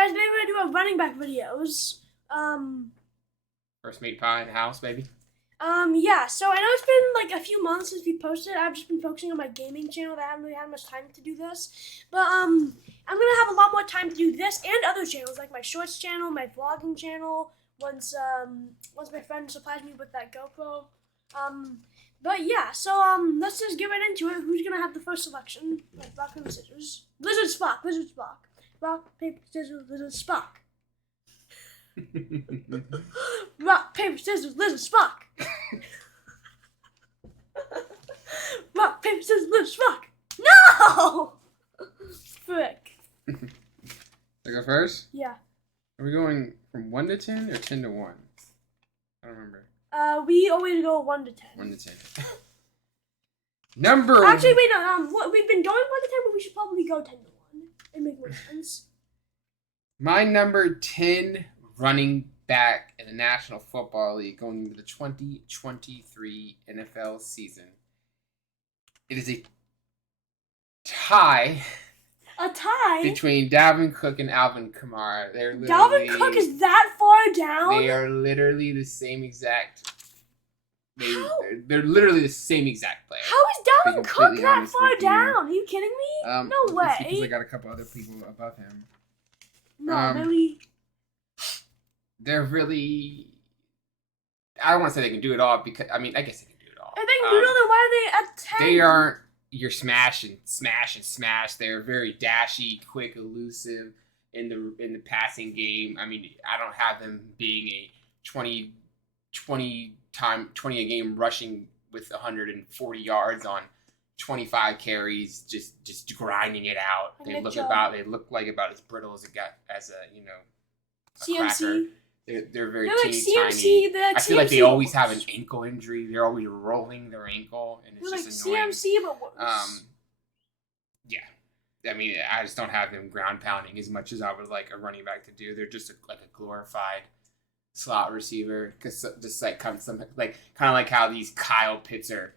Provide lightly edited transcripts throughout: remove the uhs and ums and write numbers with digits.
guys, today we're gonna do a running back videos. First meat pie in the house, baby. Yeah, so I know it's been like a few months since we posted. I've just been focusing on my gaming channel. I haven't really had much time to do this. But I'm gonna have a lot more time to do this and other channels, like my shorts channel, my vlogging channel, once my friend supplies me with that GoPro. But yeah, so let's just get right into it. Who's gonna have the first selection? Like rock, paper, scissors. Lizard Spock, Lizard Spock. Rock, paper, scissors, Lizard Spock. Rock, paper, scissors, Lizard Spock. Rock, paper, scissors, Lizard Spock. No! Frick. I go first? Yeah. Are we going from 1 to 10 or 10 to 1? I don't remember. We always go 1 to 10. 1 to 10. Number. Actually, wait, no. We've been going 1 to 10, but we should probably go 10 to 1. It makes more sense. My number 10 running back in the National Football League going into the 2023 NFL season. It is a tie. A tie? Between Dalvin Cook and Alvin Kamara. Dalvin Cook is that far down? They are literally the same exact. They're literally the same exact player. How is Dalvin Cook that far down? Are you kidding me? No way. Because I got a couple other people above him. No, really. They're really. I don't want to say they can do it all because I guess they can do it all. If they can do it all, then why are they at 10? They aren't your smash. They're very dashy, quick, elusive in the passing game. I don't have them being a 20 a game rushing with 140 yards on 25 carries, just grinding it out. They look like about as brittle as a CMC. cracker. They're very like teeny CMC, tiny. I feel like they always have an ankle injury. They're always rolling their ankle, and it's just annoying. CMC, but worse. Yeah. I just don't have them ground pounding as much as I would like a running back to do. They're just like a glorified slot receiver, because just kind of like how these Kyle Pitts are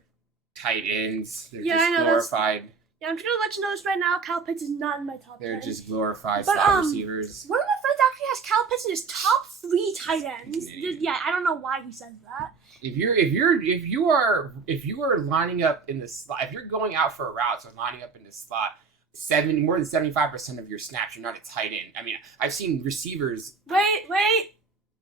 tight ends. They're just glorified. Yeah, I'm just gonna let you know this right now. Kyle Pitts is not in my top 10. They're just glorified slot receivers. One of my friends actually has Kyle Pitts in his top 3 tight ends. Yeah, I don't know why he says that. If you are lining up in the slot, if you're going out for a route or lining up in the slot, more than 75% of your snaps, you're not a tight end. I've seen receivers. Wait.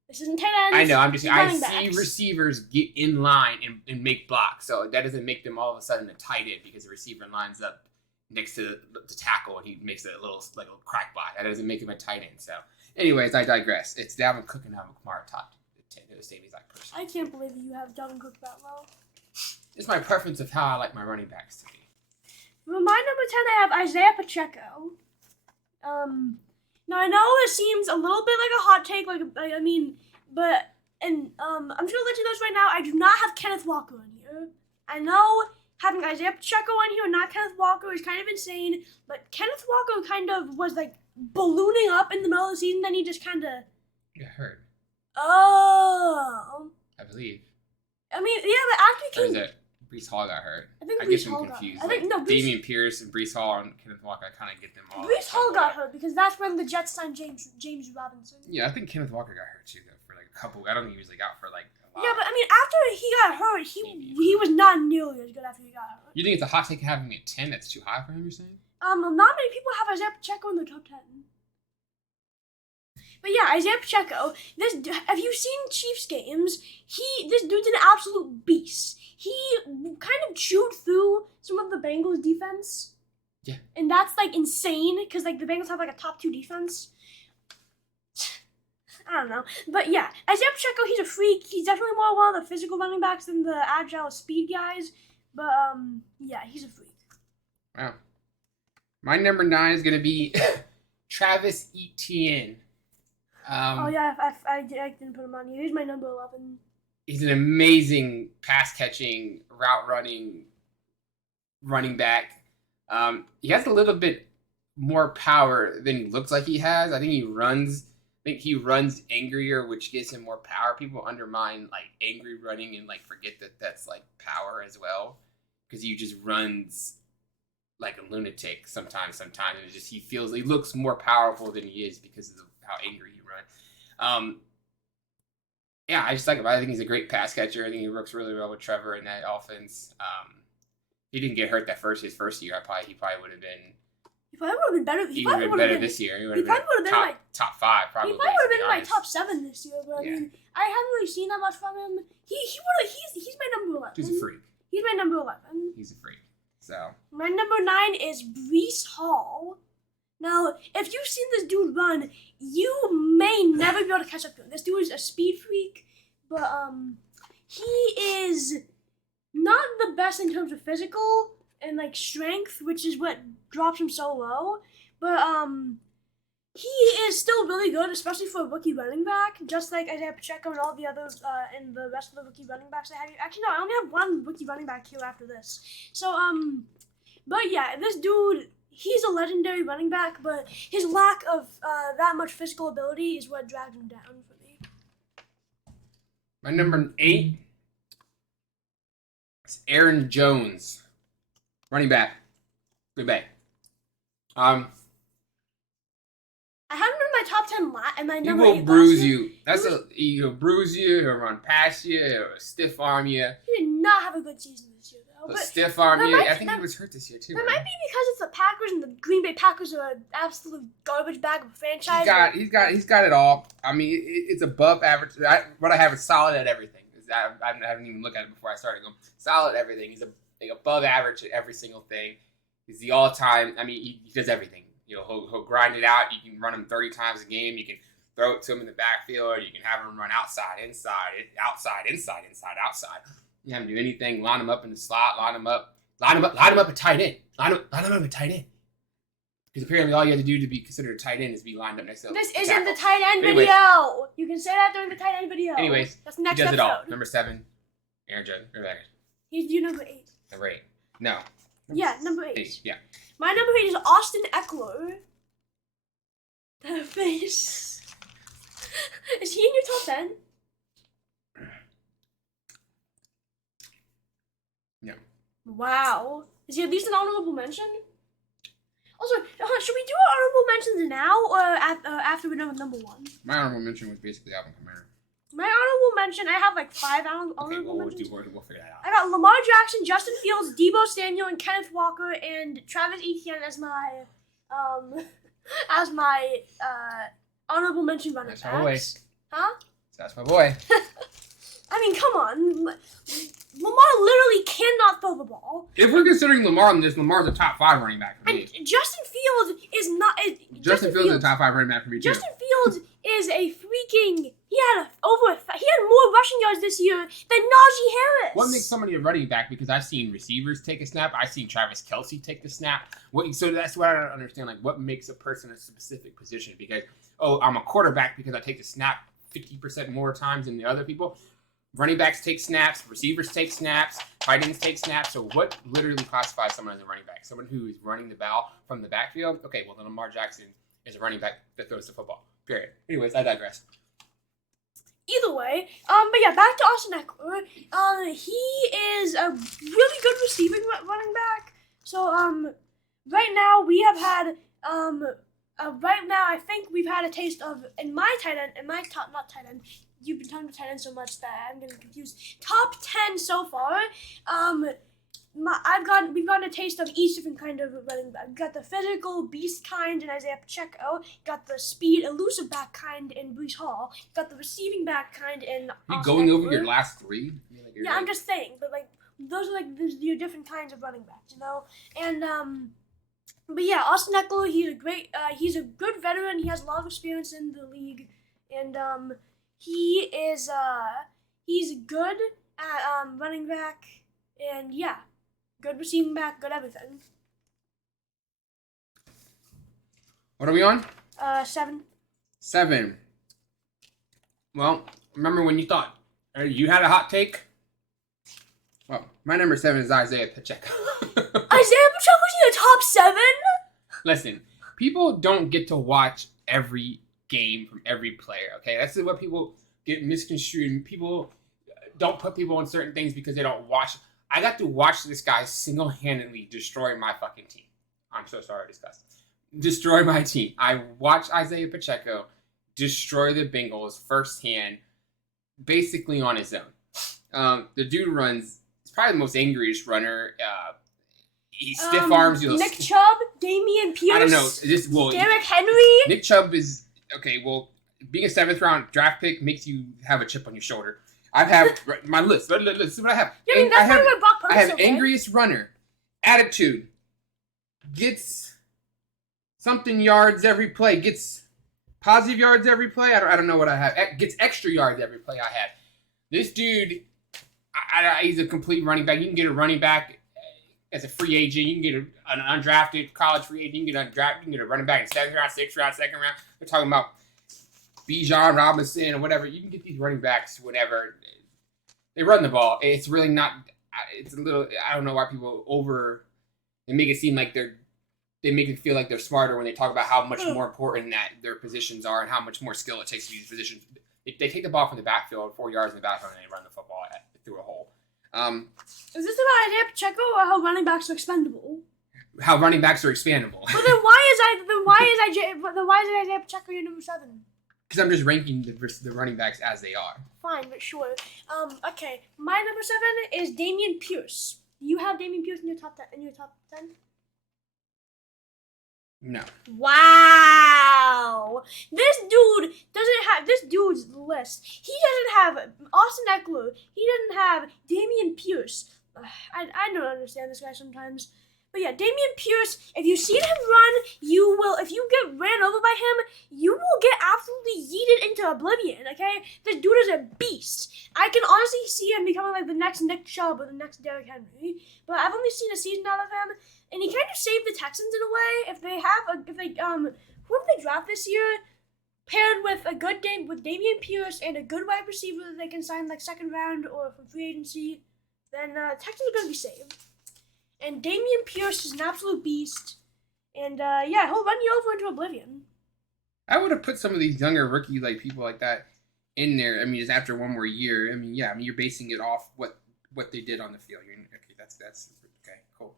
This isn't tight ends. I know. I see receivers get in line and make blocks. So that doesn't make them all of a sudden a tight end because the receiver lines up next to the tackle and he makes a little crack block. That doesn't make him a tight end. So, anyways, I digress. It's Dalvin Cook and Alvin Kamara top 10. They're the same exact person. I can't believe you have Dalvin Cook that low. It's my preference of how I like my running backs to be. For my number 10, I have Isaiah Pacheco. Now I know it seems a little bit like a hot take, but I'm just gonna let you know this right now. I do not have Kenneth Walker on here. I know having Isaiah Pacheco on here and not Kenneth Walker is kind of insane, but Kenneth Walker kind of was like ballooning up in the middle of the season, then he just kind of got hurt. Oh. I believe. Yeah, but actually, Brees Hall got hurt. I get them confused. Damian Pierce and Brees Hall and Kenneth Walker, I kind of get them all. Brees Hall got hurt because that's when the Jets signed James Robinson. Yeah, I think Kenneth Walker got hurt too, though, for like a couple. I don't think he was out for like a lot. Yeah, but after he got hurt, he was not nearly as good after he got hurt. You think it's a hot take having him at 10? That's too high for him, you're saying? Not many people have Isaiah Pacheco in their top 10. But yeah, Isaiah Pacheco, have you seen Chiefs games? This dude's an absolute beast. He kind of chewed through some of the Bengals defense. Yeah. And that's like insane because like the Bengals have like a top 2 defense. I don't know. But yeah, Isaiah Pacheco, he's a freak. He's definitely more one of the physical running backs than the agile speed guys. But yeah, he's a freak. Wow. My number 9 is going to be Travis Etienne. I didn't put him on here. He's my number 11. He's an amazing pass-catching, route-running running back. He has a little bit more power than he looks like he has. I think he runs angrier, which gives him more power. People undermine like angry running and like forget that that's like power as well, because he just runs like a lunatic sometimes, and he looks more powerful than he is because of the how angry you run. Yeah, I just like him. I think he's a great pass catcher. I think he works really well with Trevor in that offense. He didn't get hurt his first year. He probably would have been. He probably would have been better. He would have been better this year. He would have been top 5 probably. He probably would have been in my top 7 this year. But I mean, I haven't really seen that much from him. He's my number 11. He's a freak. He's my number 11. He's a freak. So my number 9 is Breece Hall. Now, if you've seen this dude run, you may never be able to catch up to him. This dude is a speed freak, but he is not the best in terms of physical and like strength, which is what drops him so low. But he is still really good, especially for a rookie running back, just like Isaiah Pacheco and all the others and the rest of the rookie running backs I have. Actually, no, I only have one rookie running back here after this. So but yeah, this dude, he's a legendary running back, but his lack of that much physical ability is what dragged him down for me. My number 8 is Aaron Jones, running back. Green Bay. I have him in my top 10 and my number 8. He will bruise you. He'll bruise you. He'll run past you. He'll stiff arm you. He did not have a good season this year, though. He'll stiff arm you. I think he was hurt this year too. That might be because it's the Packers and the Green Bay Packers are an absolute garbage bag of a franchise. He's got it all. I mean, it's above average. What I have is solid at everything. I haven't even looked at it before I started going. Solid at everything. He's above average at every single thing. He's the all-time. I mean, he does everything. You know, he'll grind it out. You can run him 30 times a game. You can throw it to him in the backfield. You can have him run outside, inside, inside. You have him do anything. Line him up in the slot. Line him up at tight end. Line him up at tight end. Because apparently all you have to do to be considered a tight end is be lined up next to him. This isn't the tight end video. You can say that during the tight end video. Anyways, that's the next he does episode. It all. Number 7, Aaron Jones. He's your number 8. Number 8. No. Number 8. Yeah. My number 8 is Austin Eckler. That face. Is he in your top 10? No. Wow. Is he at least an honorable mention? Also, should we do our honorable mentions now or after we're done with number 1? My honorable mention was basically Alvin Kamara. My honorable mention, I have like 5 honorable mentions. We'll figure that out. I got Lamar Jackson, Justin Fields, Deebo Samuel, and Kenneth Walker, and Travis Etienne as my honorable mention running backs. That's my boy. Huh? That's my boy. I mean, come on. Lamar literally cannot throw the ball. If we're considering Lamar on this, Lamar's a top 5 running back for me. And Justin Fields is not. Justin Fields is a top 5 running back for me too. Justin Fields is a freaking. He had more rushing yards this year than Najee Harris. What makes somebody a running back? Because I've seen receivers take a snap. I've seen Travis Kelce take the snap. So that's what I don't understand. Like, what makes a person a specific position? Because I'm a quarterback because I take the snap 50% more times than the other people. Running backs take snaps, receivers take snaps, tight ends take snaps. So what literally classifies someone as a running back? Someone who is running the ball from the backfield? Okay, well then Lamar Jackson is a running back that throws the football. Period. Anyways, I digress. Either way, but yeah, back to Austin Eckler. He is a really good receiving running back. So right now we have had I think we've had a taste of You've been talking about tight end so much that I'm getting confused. Top 10 so far. We've gotten a taste of each different kind of running back. We've got the physical beast kind in Isaiah Pacheco. Got the speed elusive back kind in Breece Hall. Got the receiving back kind in. You going over your last 3? Yeah, I'm just saying, but like those are like your different kinds of running backs, you know. And but yeah, Austin Eckler, he's a good veteran. He has a lot of experience in the league, and he's good at running back, and yeah, good receiving back, good everything. What are we on? 7. 7. Well, remember when you thought you had a hot take? Well, my number 7 is Isaiah Pacheco. Isaiah Pacheco's in the top 7? Listen, people don't get to watch every game from every player, okay? That's what people get misconstrued. People don't put people on certain things because they don't watch. I got to watch this guy single-handedly destroy my fucking team. I'm so sorry to discuss. Destroy my team. I watched Isaiah Pacheco destroy the Bengals firsthand, basically on his own. The dude runs. He's probably the most angriest runner. He stiff arms. Nick Chubb, Damian Pierce. I don't know. Derrick Henry. Nick Chubb is okay. Well, being a 7th round draft pick makes you have a chip on your shoulder. I have my list. Let's see what I have. Yeah, I mean, that's probably what Brock Purdy. I have angriest runner, attitude, gets something yards every play, gets positive yards every play. I don't know what I have. Gets extra yards every play I have. This dude, he's a complete running back. You can get a running back as a free agent. You can get an undrafted college free agent. You can get undrafted. You can get a running back in 7th round, 6th round, 2nd round. They're talking about Bijan Robinson or whatever. You can get these running backs whenever. They run the ball. It's really not. It's a little. I don't know why people they make it seem like they make it feel like they're smarter when they talk about how much more important that their positions are and how much more skill it takes to be these positions. They take the ball from the backfield, 4 yards in the backfield, and they run the football through a hole. Is this about Isaiah Pacheco or how running backs are expendable? How running backs are expandable. But then why is Isaiah Pacheco your number 7? Because I'm just ranking the running backs as they are. Fine, but sure. Okay, my number 7 is Damian Pierce. Do you have Damian Pierce in your top 10? No. Wow. This dude's list. He doesn't have Austin Eckler. He doesn't have Damian Pierce. I don't understand this guy sometimes. But yeah, Damian Pierce, if you see him run, if you get ran over by him, you will get absolutely yeeted into oblivion, okay? This dude is a beast. I can honestly see him becoming like the next Nick Chubb or the next Derrick Henry. But I've only seen a season out of him, and he kind of saved the Texans in a way. Whoever they draft this year, paired with a good game with Damian Pierce and a good wide receiver that they can sign like 2nd round or from free agency, then Texans are going to be saved. And Damian Pierce is an absolute beast. And he'll run you over into oblivion. I would have put some of these younger rookie people like that in there. I mean, just after one more year. I mean, you're basing it off what they did on the field. Okay, that's okay, cool.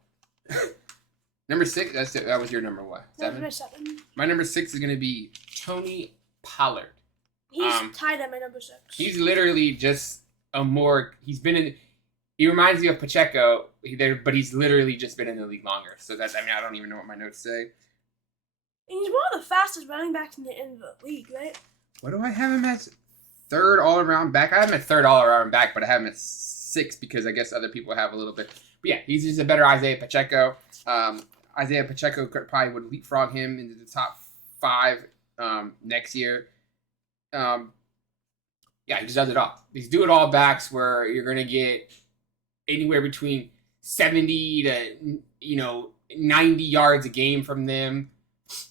Number 6. That was your number what? 7? Number 7. My number 6 is gonna be Tony Pollard. He's tied at my number 6. He's literally just he's been in. He reminds me of Pacheco, but he's literally just been in the league longer. So I don't even know what my notes say. And he's one of the fastest running backs in the league, right? What do I have him as? 3rd all-around back? I have him at 3rd all-around back, but I have him at 6 because I guess other people have a little bit. But yeah, he's just a better Isaiah Pacheco. Isaiah Pacheco probably would leapfrog him into the top 5 next year. He just does it all. These do-it-all backs where you're going to get anywhere between 70 to 90 yards a game from them.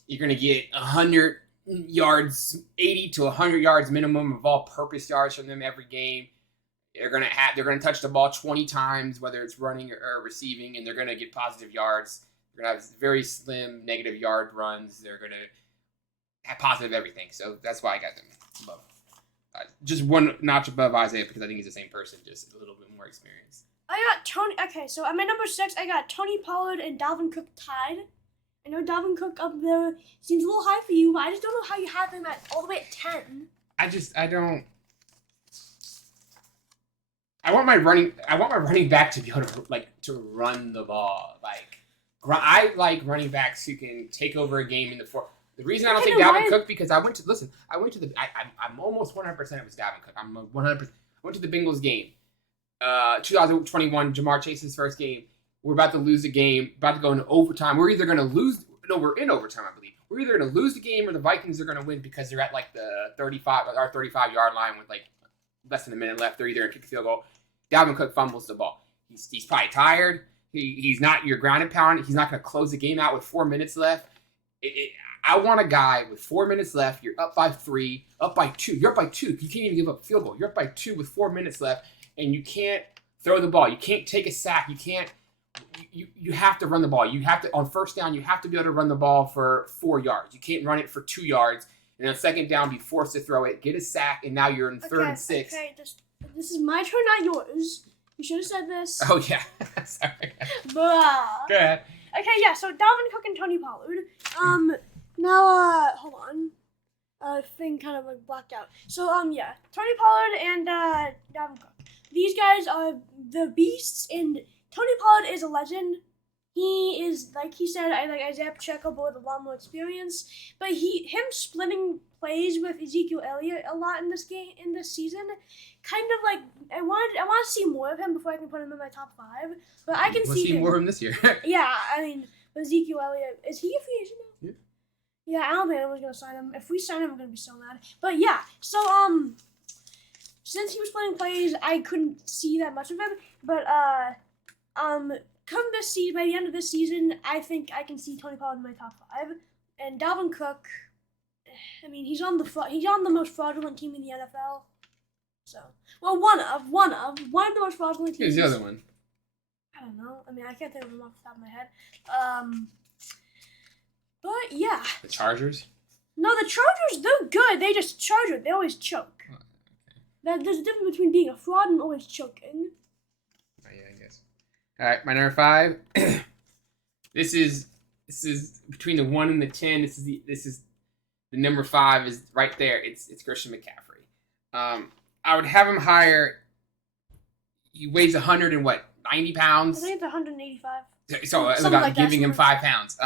You're going to get 100 yards, 80 to 100 yards minimum of all-purpose yards from them every game. They're going to touch the ball 20 times, whether it's running or receiving, and they're going to get positive yards. They're going to have very slim negative yard runs. They're going to have positive everything. So that's why I got them above. Just one notch above Isaiah because I think he's the same person, just a little bit more experience. I got Tony. Okay, so at my number 6, I got Tony Pollard and Dalvin Cook tied. I know Dalvin Cook up there seems a little high for you, but I just don't know how you have him all the way at 10. I don't. I want my running back to be able to run the ball. I like running backs who can take over a game in the fourth. The reason I don't take Dalvin Cook because I'm almost 100% it was Dalvin Cook. I'm 100%. I went to the Bengals game. 2021, Jamar Chase's first game. We're about to lose the game, about to go into overtime. We're either going to lose. No, we're in overtime, I believe. We're either going to lose the game or the Vikings are going to win because they're at the 35-yard line with less than a minute left. They're either going to kick a field goal. Dalvin Cook fumbles the ball. He's probably tired. He's not your ground and pound. He's not going to close the game out with 4 minutes left. I want a guy with 4 minutes left. You're up by 3, up by 2. You're up by 2. You can't even give up a field goal. You're up by 2 with 4 minutes left, and you can't throw the ball. You can't take a sack. You can't. You have to run the ball. You have to on first down. You have to be able to run the ball for 4 yards. You can't run it for 2 yards, and on second down, be forced to throw it, get a sack, and now you're in 3rd and 6. Okay, this is my turn, not yours. You should have said this. Oh yeah, sorry. Blah. Go ahead. Okay, yeah. So Dalvin Cook and Tony Pollard. Now, hold on. thing kind of like blacked out. So yeah, Tony Pollard and Dalvin Cook. These guys are the beasts, and Tony Pollard is a legend. He is, like he said, Isaiah Pacheco, but with a lot more experience. But him splitting plays with Ezekiel Elliott a lot in this season, kind of like I want to see more of him before I can put him in my top 5. But I can We'll see see him. more of him this year. Yeah, I mean Ezekiel Elliott, is he a free agent now? Yeah. Yeah, I don't think anyone's gonna sign him. If we sign him, I'm gonna be so mad. But yeah, so since he was playing plays, I couldn't see that much of him. But come this season, by the end of this season, I think I can see Tony Pollard in my top 5. And Dalvin Cook, I mean, he's on the most fraudulent team in the NFL. So, well, one of the most fraudulent teams. Who's the other one? I don't know. I mean, I can't think of them off the top of my head. But yeah. The Chargers? No, the Chargers, they're good. They just charge it. They always choke. Oh, okay. There's a difference between being a fraud and always choking. Oh, yeah, I guess. All right, my number 5. This is between the 1 and the 10. This is the number 5 is right there. It's Christian McCaffrey. I would have him higher. He weighs 90 pounds. I think it's 185. So Something about like that, giving him 5 pounds.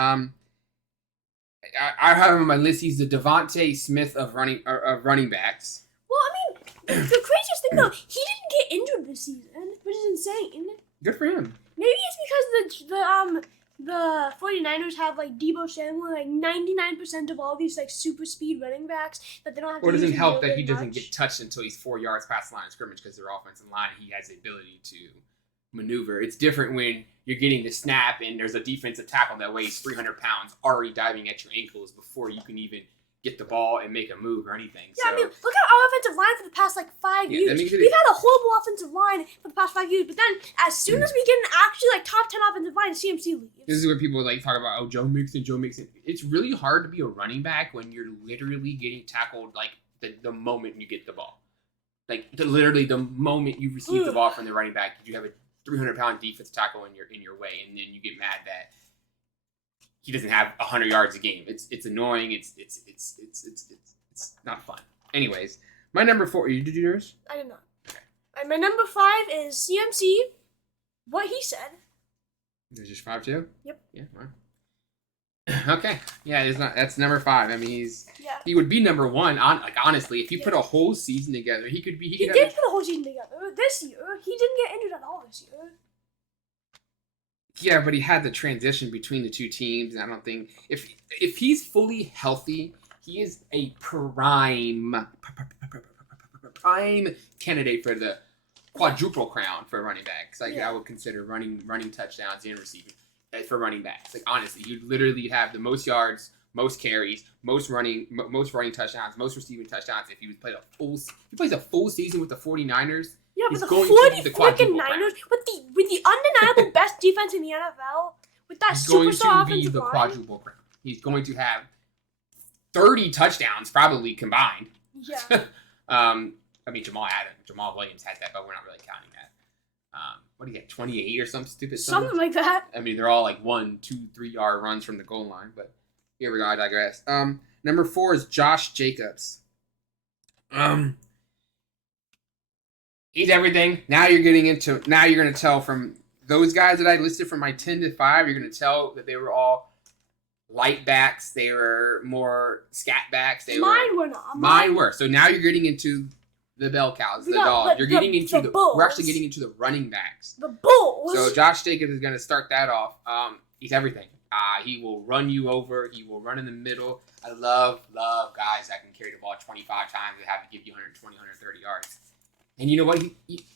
I have him on my list. He's the Devontae Smith of running backs. Well, I mean, the craziest thing though, he didn't get injured this season, which is insane. Good for him. Maybe it's because the 49ers have like Deebo Samuel, like 99% of all these like super speed running backs that they don't have to Or doesn't use him help really that he doesn't much. get touched until he's 4 yards past the line of scrimmage because their offensive line, he has the ability to maneuver. It's different when you're getting the snap and there's a defensive tackle that weighs 300 pounds already diving at your ankles before you can even get the ball and make a move or anything. Yeah, I mean, look at our offensive line for the past like 5 years. We've had a horrible offensive line for the past 5 years, but then as soon as we get an actually like top 10 offensive line, CMC leaves. This is where people like talk about, oh, Joe Mixon. It's really hard to be a running back when you're literally getting tackled like the moment you get the ball. Like literally the moment you receive the ball from the running back, you have a 300-pound defensive tackle in your way, and then you get mad that he doesn't have 100 yards a game. It's annoying. It's not fun. Anyways, my number 4. Did you do yours? I did not. Okay. My number 5 is CMC. What he said. There's just 5 too. Yep. Yeah. Wow. Okay. Yeah, it's not. That's number 5. I mean, he would be number 1. Honestly, if you put a whole season together, he could be. He did put a whole season together this year. He didn't get injured at all this year. Yeah, but he had the transition between the two teams, and I don't think if he's fully healthy, he is a prime candidate for the quadruple crown for running backs. Like I would consider running touchdowns and receiving for running backs. Like honestly, you'd literally have the most yards, most carries, most running touchdowns, most receiving touchdowns if he plays a full season with the 49ers. Yeah, but the 40 freaking Niners with the undeniable best defense in the NFL, with that superstar offensive line. Quadruple crown. He's going to have 30 touchdowns probably combined. Yeah. I mean Jamal Williams had that, but we're not really counting that. What do you get? 28 or something stupid? Something like that. I mean, they're all like 1, 2, 3 yard runs from the goal line, but here we go. I digress. Number 4 is Josh Jacobs. He's everything. Now you're going to tell from those guys that I listed from my 10 to 5, you're going to tell that they were all light backs. They were more scat backs. Mine were not. Mine were. So now you're getting into the bell cows, the dog. You're getting into the we're actually getting into the running backs. The Bulls. So Josh Jacobs is going to start that off. He's everything. He will run you over. He will run in the middle. I love guys that can carry the ball 25 times and have to give you 120, 130 yards. And you know what?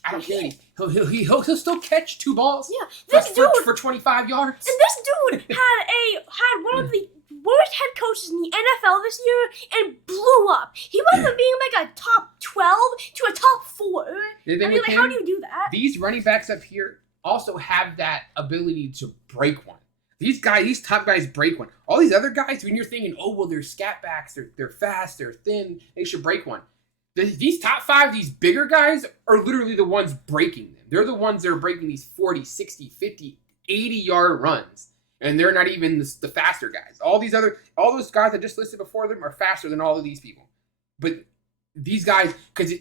I don't care. He'll still catch 2 balls. Yeah, this dude for 25 yards. And this dude had one of the worst head coaches in the NFL this year and blew up. He went from being like a top 12 to a top 4. I mean, like, how do you do that? These running backs up here also have that ability to break one. These top guys break one. All these other guys, when you're thinking, oh well, they're scat backs, they're fast, they're thin, they should break one. These top 5, these bigger guys are literally the ones breaking them. They're the ones that are breaking these 40, 60, 50, 80-yard runs. And they're not even the faster guys. All those guys I just listed before them are faster than all of these people. but these guys, because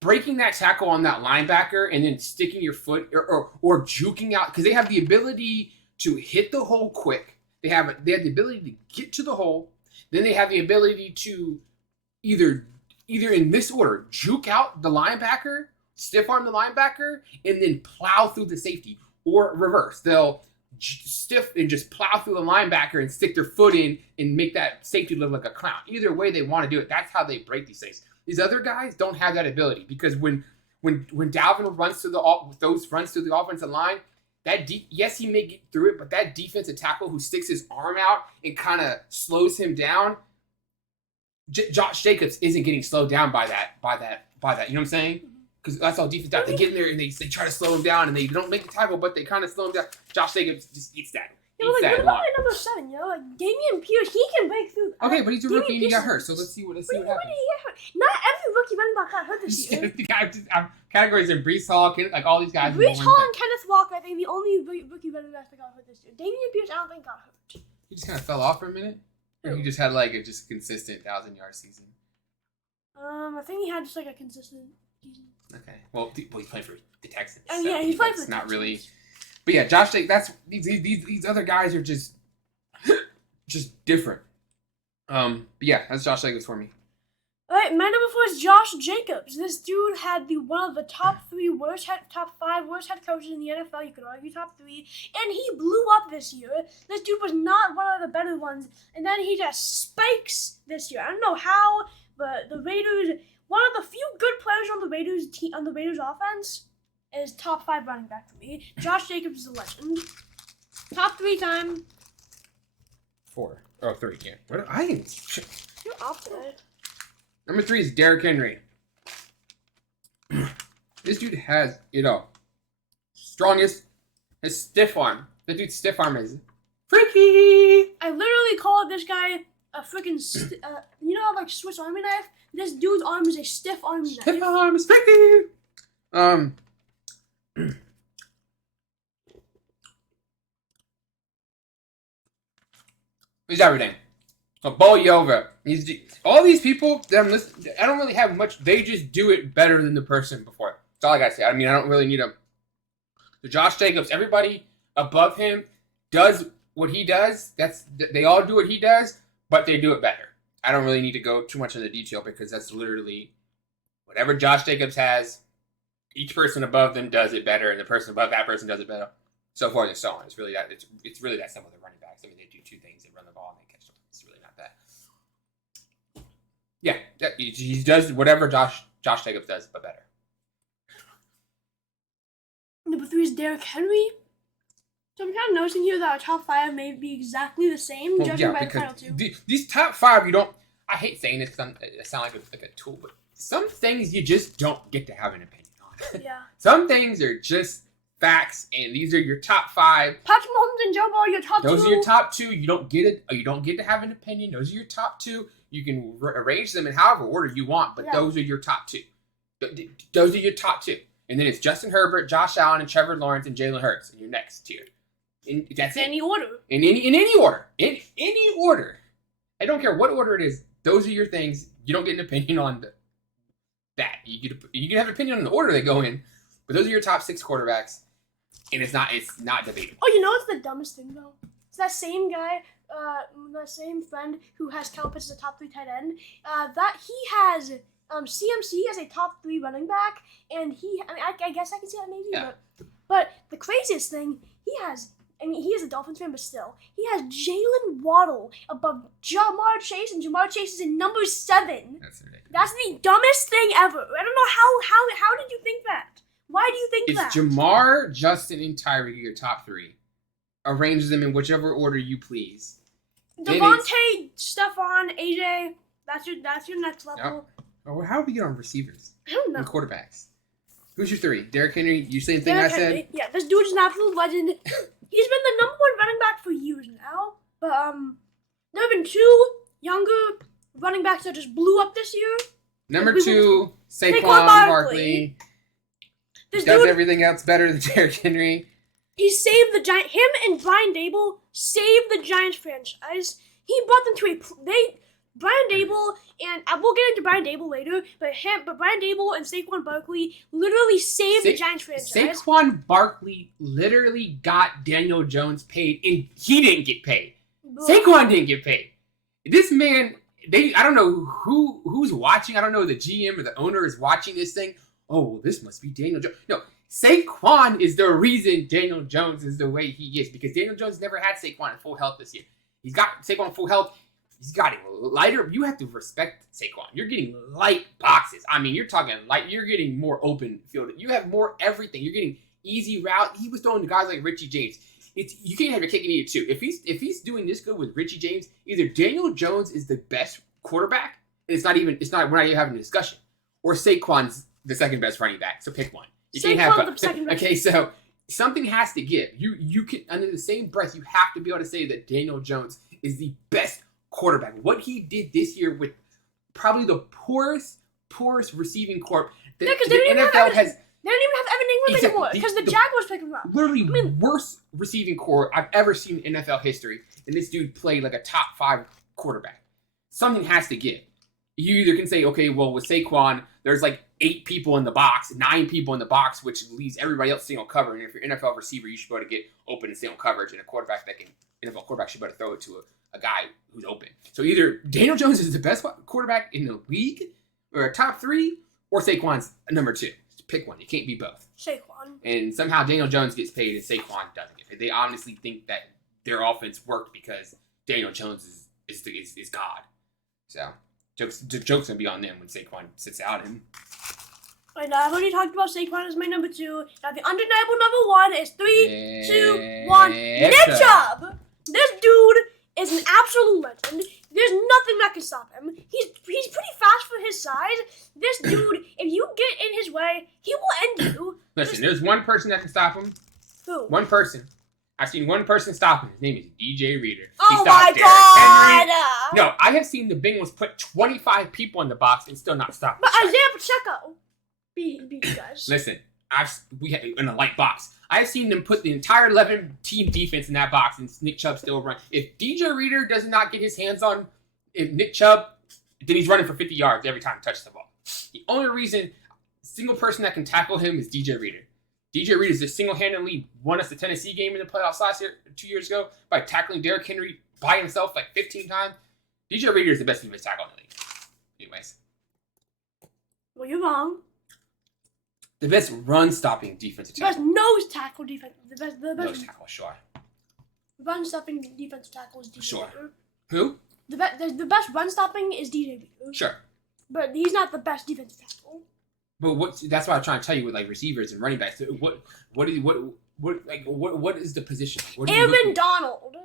breaking that tackle on that linebacker and then sticking your foot or juking out, because they have the ability to hit the hole quick. They have the ability to get to the hole. Then they have the ability to either in this order, juke out the linebacker, stiff arm the linebacker, and then plow through the safety, or reverse. They'll stiff and just plow through the linebacker and stick their foot in and make that safety look like a clown. Either way they want to do it, that's how they break these things. These other guys don't have that ability, because when Dalvin runs through the offensive line, yes, he may get through it, but that defensive tackle who sticks his arm out and kind of slows him down, Josh Jacobs isn't getting slowed down by that. You know what I'm saying? Because that's all defense does. They get in there and they try to slow him down, and they don't make the tackle, but they kind of slow him down. Josh Jacobs just eats that. Yeah, but what about my number 7? Like Dameon Pierce, he can break through. Okay, but he's a rookie and he got hurt. So let's see what happens. When did he get hurt? Not every rookie running back got hurt this year. The guy categories are Breece Hall, like all these guys. Breece Hall and Kenneth Walker, I think, the only rookie running backs that got hurt this year. Dameon Pierce, I don't think got hurt. He just kind of fell off for a minute. Or he just had like a just consistent 1,000-yard season. I think he had just like a consistent season. Okay. Well, he's playing for the Texans. So yeah, he's playing for the Texans. Not really. But yeah, Josh Jacobs. These other guys are just different. But yeah, that's Josh Jacobs for me. All right, my number 4 is Josh Jacobs. This dude had one of the top 5 worst head coaches in the NFL. You could argue top 3, and he blew up this year. This dude was not one of the better ones, and then he just spikes this year. I don't know how, but the Raiders, one of the few good players on the Raiders offense, is top 5 running back for me. Josh Jacobs is a legend. Top 3 time. 4. Oh, 3. Yeah. What? You're off today. Number 3 is Derrick Henry. This dude has it all. Strongest, his stiff arm. That dude's stiff arm is freaky. I literally call this guy a freaking, like Swiss Army knife. This dude's arm is a stiff army knife. Stiff arm is freaky. He's everything. So Bo Yova. All these people that I'm listening, I don't really have much. They just do it better than the person before. That's all I gotta say. I mean, I don't really need them. So Josh Jacobs, everybody above him does what he does. They all do what he does, but they do it better. I don't really need to go too much into detail, because that's literally whatever Josh Jacobs has. Each person above them does it better, and the person above that person does it better. So forth and so on. It's really that. It's really that simple with the running backs. I mean, they do 2 things: they run the ball and they catch the ball. It's really not that. Yeah, he does whatever Josh Jacobs does, but better. Number 3 is Derrick Henry. So I'm kind of noticing here that our top 5 may be exactly the same, judging by the final 2. These top 5, you don't. I hate saying this because it sounds like a tool, but some things you just don't get to have an opinion on. Yeah. Some things are just facts, and these are your top 5. Patrick Mahomes and Joe Burrow are your top 2. Those are your top 2. You don't get it. You don't get to have an opinion. Those are your top 2. You can arrange them in however order you want, but those are your top 2. Those are your top 2. And then it's Justin Herbert, Josh Allen, and Trevor Lawrence, and Jalen Hurts in your next tier. And that's in any order. In any order. In any order. I don't care what order it is. Those are your things. You don't get an opinion on that. You can have an opinion on the order they go in, but those are your top 6 quarterbacks, and it's not debatable. Oh, you know what's the dumbest thing though? It's that same guy, the same friend who has Kyle Pitts as a top 3 tight end. That he has CMC as a top 3 running back, and I guess I can see that maybe. Yeah. But the craziest thing, he is a Dolphins fan, but still, he has Jalen Waddle above Jamar Chase, and Jamar Chase is in number 7. That's ridiculous. That's the dumbest thing ever. I don't know how did you think that? Why do you think that? It's Jamar, Justin, and Tyreek, your top 3. Arrange them in whichever order you please. Devontae, Stephon, AJ, that's your next level. Yep. How do we get on receivers? I don't know. And quarterbacks. Who's your 3? Derrick Henry, you same thing I said? Yeah, this dude is an absolute legend. He's been the number 1 running back for years now. But there have been 2 younger running backs that just blew up this year. Number 2, Saquon Barkley. This does everything else better than Derrick Henry. He saved the Giants. Him and Brian Dable saved the Giants franchise. He brought them to Brian Dable, and I will get into Brian Dable later, but Brian Dable and Saquon Barkley literally saved the Giants franchise. Saquon Barkley literally got Daniel Jones paid, and he didn't get paid. Saquon didn't get paid. This man, I don't know who's watching. I don't know if the GM or the owner is watching this thing. Oh, well, this must be Daniel Jones. No, Saquon is the reason Daniel Jones is the way he is, because Daniel Jones never had Saquon in full health this year. He's got Saquon in full health. He's got it lighter. You have to respect Saquon. You're getting light boxes. I mean, you're talking light. You're getting more open field. You have more everything. You're getting easy route. He was throwing to guys like Richie James. You can't have your cake and eat it too. If he's doing this good with Richie James, either Daniel Jones is the best quarterback, and we're not even having a discussion, or Saquon's the second best running back. So pick one. You can't have the second best. Okay, so something has to give. You can, under the same breath, you have to be able to say that Daniel Jones is the best quarterback. What he did this year with probably the poorest receiving corps that the NFL has. They don't even have Evan Ingram anymore because the Jaguars picked him up. Literally worst receiving corps I've ever seen in NFL history, and this dude played like a top 5 quarterback. Something has to give. You either can say, okay, well, with Saquon, there's like 8 people in the box, 9 people in the box, which leaves everybody else single cover. And if you're an NFL receiver, you should be able to get open and single coverage, and a quarterback NFL quarterback should be able to throw it to a guy who's open. So either Daniel Jones is the best quarterback in the league, or a top 3, or Saquon's number 2. Just pick one. You can't be both. Saquon. And somehow Daniel Jones gets paid and Saquon doesn't get paid. They honestly think that their offense worked because Daniel Jones is God. So the joke's gonna be on them when Saquon sits out. And right now, I've already talked about Saquon as my number 2. Now the undeniable number 1 is 3, 2, 1. Nick Chubb. This dude is an absolute legend. There's nothing that can stop him. He's pretty fast for his size. This dude, if you get in his way, he will end you. Listen, there's one person that can stop him. Who? One person. I've seen one person stop him. His name is DJ Reader. Oh my God! No, I have seen the Bengals put 25 people in the box and still not stop. But Isaiah Pacheco beat you guys. Listen, we had in a light box. I've seen them put the entire 11-team defense in that box, and Nick Chubb still run. If DJ Reader does not get his hands on Nick Chubb, then he's running for 50 yards every time he touches the ball. The only single person that can tackle him is DJ Reader. DJ Reader just single-handedly won us the Tennessee game in the playoffs 2 years ago by tackling Derrick Henry by himself like 15 times. DJ Reader is the best defensive tackle in the league. Anyways. Well, you're wrong. The best run-stopping defensive tackle. The best nose tackle defense. The best nose tackle, sure. Run-stopping defensive tackle is DJ Sure. Reader. Who? The best run-stopping is DJ Reader. Sure. But he's not the best defensive tackle. But that's what I'm trying to tell you with like receivers and running backs. What is the position? Aaron Donald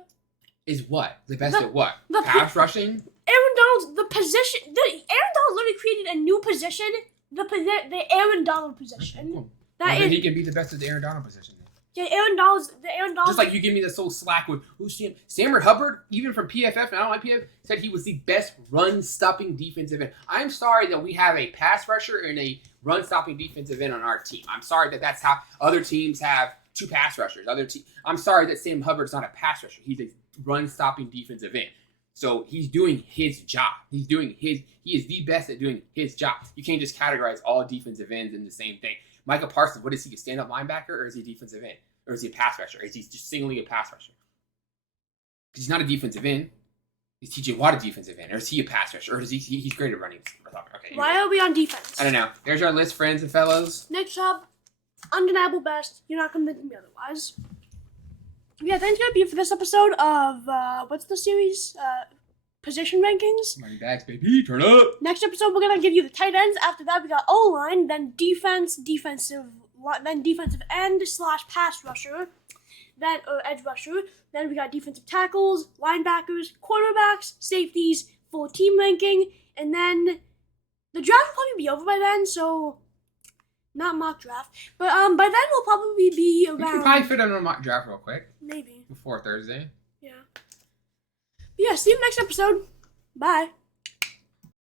is what? The best at what? Pass rushing? Aaron Donald's the position. Aaron Donald literally created a new position. The Aaron Donald position. Cool. Then he can be the best at the Aaron Donald position. Yeah, Aaron Donald. Just like you give me this whole slack with who's Sammer Hubbard, even from PFF, and I don't like PFF, said he was the best run-stopping defensive end. I'm sorry that we have a pass rusher and a run-stopping defensive end on our team. I'm sorry that that's how other teams have 2 pass rushers. I'm sorry that Sam Hubbard's not a pass rusher. He's a run-stopping defensive end. So he's doing his job. He is the best at doing his job. You can't just categorize all defensive ends in the same thing. Micah Parsons, what is he, a stand-up linebacker, or is he a defensive end? Or is he a pass rusher? Or is he just singly a pass rusher? Because he's not a defensive end. Is TJ Watt a defensive end? Or is he a pass rusher? Or is he's great at running? Okay, why are we on defense? I don't know. There's our list, friends and fellows. Nick Chubb, undeniable best. You're not convincing me otherwise. Yeah, thanks gonna be it for this episode of what's the series? Position rankings. Runningbacks, baby, turn up. Next episode, we're gonna give you the tight ends. After that, we got O-line, then defensive end / pass rusher, then edge rusher. Then we got defensive tackles, linebackers, quarterbacks, safeties, full team ranking, and then the draft will probably be over by then. So not mock draft, but by then we'll probably be around. We can probably fit in a mock draft real quick. Maybe before Thursday. Yeah. Yeah. See you next episode. Bye.